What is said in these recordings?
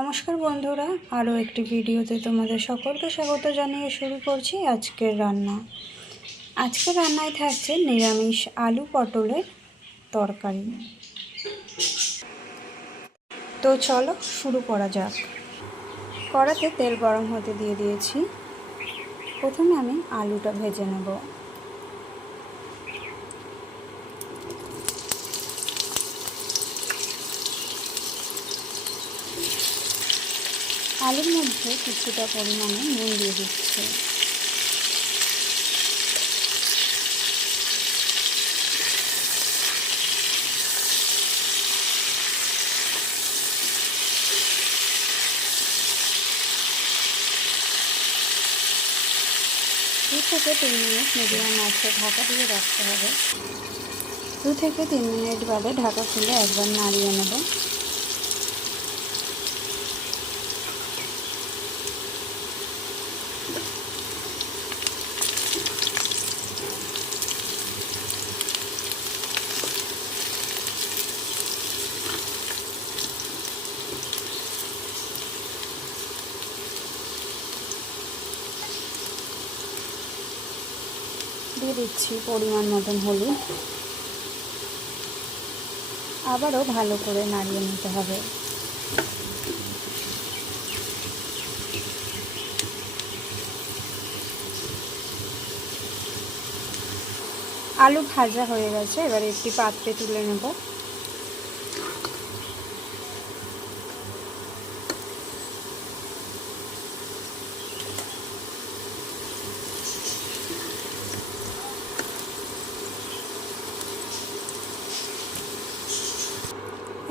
নমস্কার বন্ধুরা, আরও একটি ভিডিওতে তোমাদের সকলকে স্বাগত জানিয়ে শুরু করছি আজকের রান্না। আজকের রান্নায় থাকছে নিরামিষ আলু পটলের তরকারি। তো চলো শুরু করা যাক। কড়াতে তেল গরম হতে দিয়ে দিয়েছি। প্রথমে আমি আলুটা ভেজে নেব। আলুর মধ্যে কিছুটা পরিমাণে নুন দিয়ে দিচ্ছি। দু থেকে তিন মিনিট মিডিয়াম আছে ঢাকা দিয়ে রাখতে হবে। দু থেকে তিন মিনিট বাদে ঢাকা খুলে একবার নাড়িয়ে নেব। দিয়ে দিচ্ছি পরিমাণ মতন হলুদ। আবারও ভালো করে নাড়িয়ে নিতে হবে। আলু ভাজা হয়ে গেছে, এবার একটি পাত্রে তুলে নেব।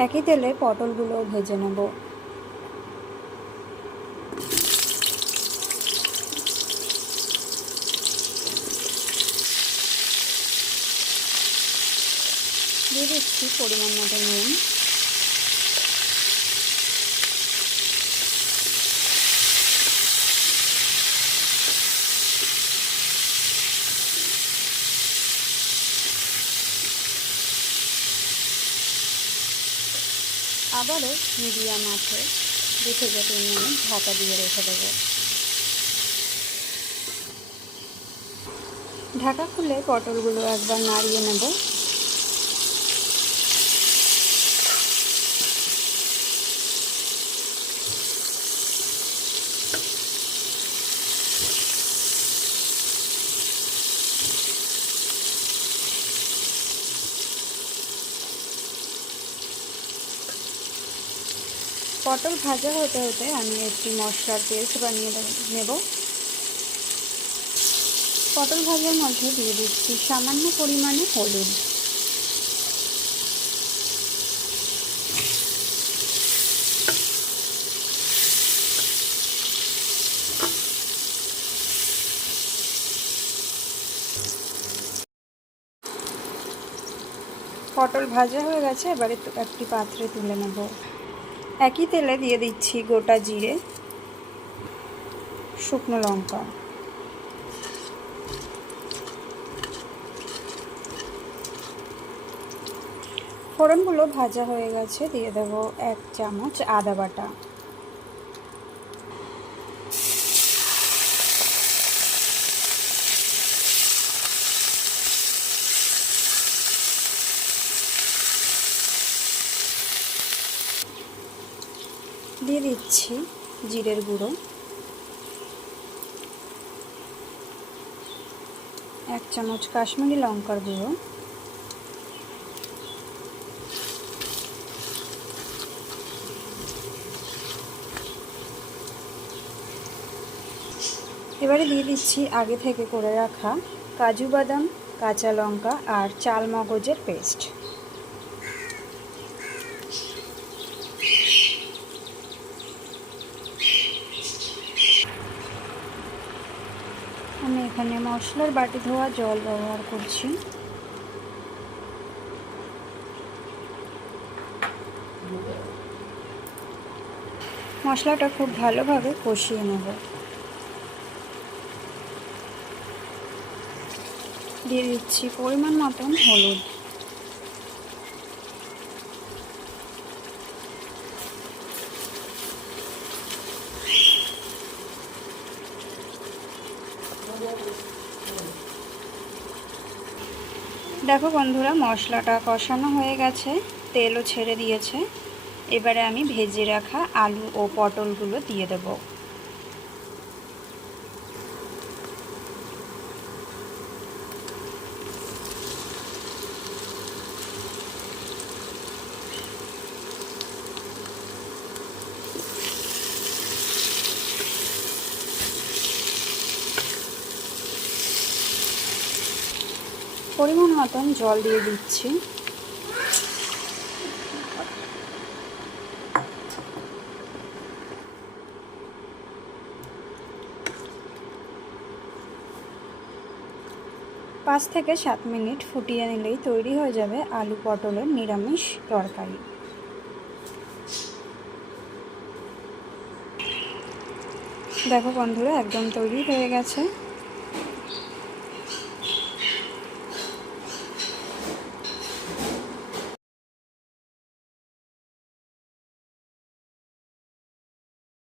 একই তেলে পটলগুলো ভেজে নেব। দিয়ে দিচ্ছি পরিমাণ মতো নুন। আবারও মিডিয়াম আছে। দু থেকে তিন মিনিট ঢাকা দিয়ে রেখে দেবো। ঢাকা খুলে পটলগুলো একবার নাড়িয়ে নেব। পটল ভাজা হতে হতে আমি একটি মশলার পেস্ট বানিয়ে নেব। পটল ভাজার মধ্যে দিয়ে দিচ্ছি সামান্য পরিমাণে হলুদ। পটল ভাজা হয়ে গেছে, এবারে একটি পাত্রে তুলে নেব। একই তেলে দিয়ে দিচ্ছি গোটা জিরে, শুকনো লঙ্কা। ফোড়নগুলো ভাজা হয়ে গেছে, দিয়ে দেবো এক চামচ আদা বাটা। দিয়ে দিচ্ছি জিরের গুঁড়ো। এক চামচ কাশ্মীরি লঙ্কার গুঁড়ো। এবারে দিয়ে দিচ্ছি আগে থেকে করে রাখা কাজু বাদাম, কাঁচা লঙ্কা আর চাল মগজের পেস্ট আমি এখানে মশলার বাটি ধোয়া, জল ব্যবহার করছি। মশলাটা খুব ভালোভাবে কষিয়ে নেব। দিয়ে দিচ্ছি পরিমাণ মতন হলুদ। দেখো বন্ধুরা, মশলাটা কষানো হয়ে গেছে, তেলও ছেড়ে দিয়েছে। এবারে আমি ভেজে রাখা আলু ও পটলগুলো দিয়ে দেব। পরিমাণ মতন জল দিয়ে দিচ্ছি। পাঁচ থেকে সাত মিনিট ফুটিয়ে নিলেই তৈরি হয়ে যাবে আলু পটলের নিরামিষ তরকারি। দেখো বন্ধুরা, একদম তৈরি হয়ে গেছে।